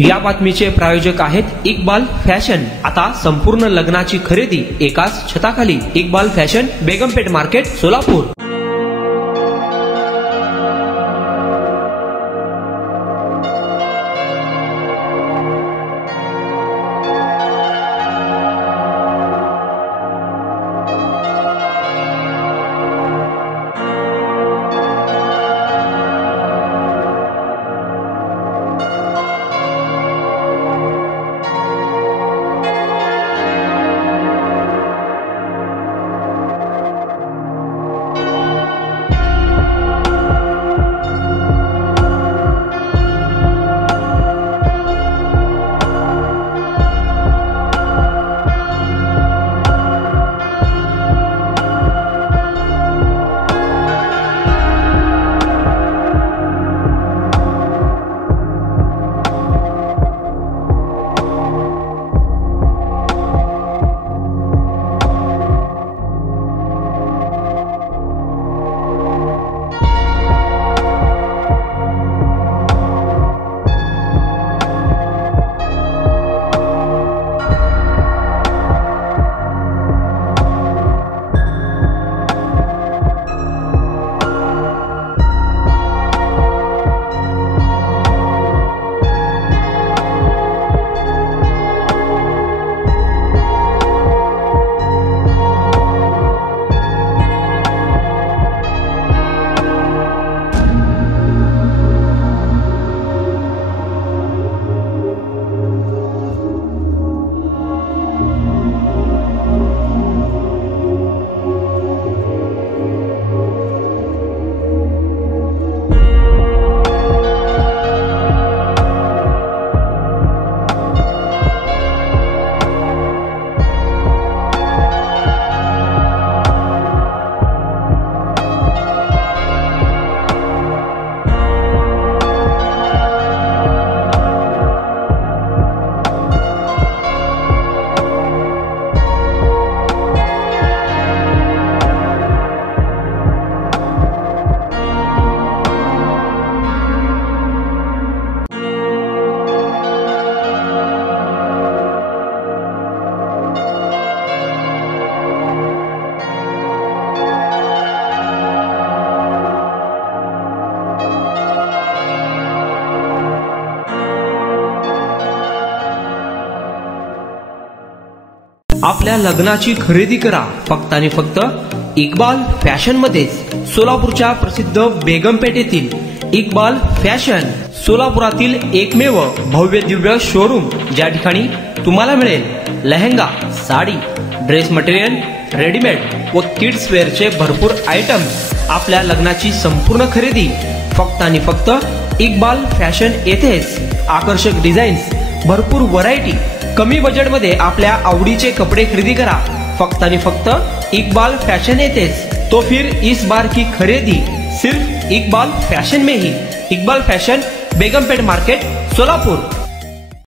या बातमीचे प्रायोजक आहेत इक्बाल फॅशन। आता संपूर्ण लग्नाची खरेदी एकाच छताखाली। Iqbal fashion, Begampeth market, Solapur. आपल्या लग्नाची खरेदी करा फक्त आणि फक्त इक्बाल फॅशन मध्येच। सोलापूरच्या प्रसिद्ध बेगमपेठ येथील इक्बाल फॅशन सोलापुरातील एकमेव भव्य दिव्य शोरूम, ज्या ठिकाणी तुम्हाला मिळेल lehenga, sari, dress material, readymade व किड्स वेअरचे भरपूर आयटम्स। आपल्या लग्नाची संपूर्ण खरेदी फक्त आणि फक्त इक्बाल फॅशन येथेच। आकर्षक डिझाईन्स, भरपूर व्हरायटी, कमी बजेटमध्ये आपल्या आवडीचे कपडे खरेदी करा फक्त आणि फक्त इक्बाल फैशन येथेच। तो फिर इस बार की खरीदी सिर्फ इक्बाल फैशन में ही। Iqbal fashion, Begampeth market, Solapur.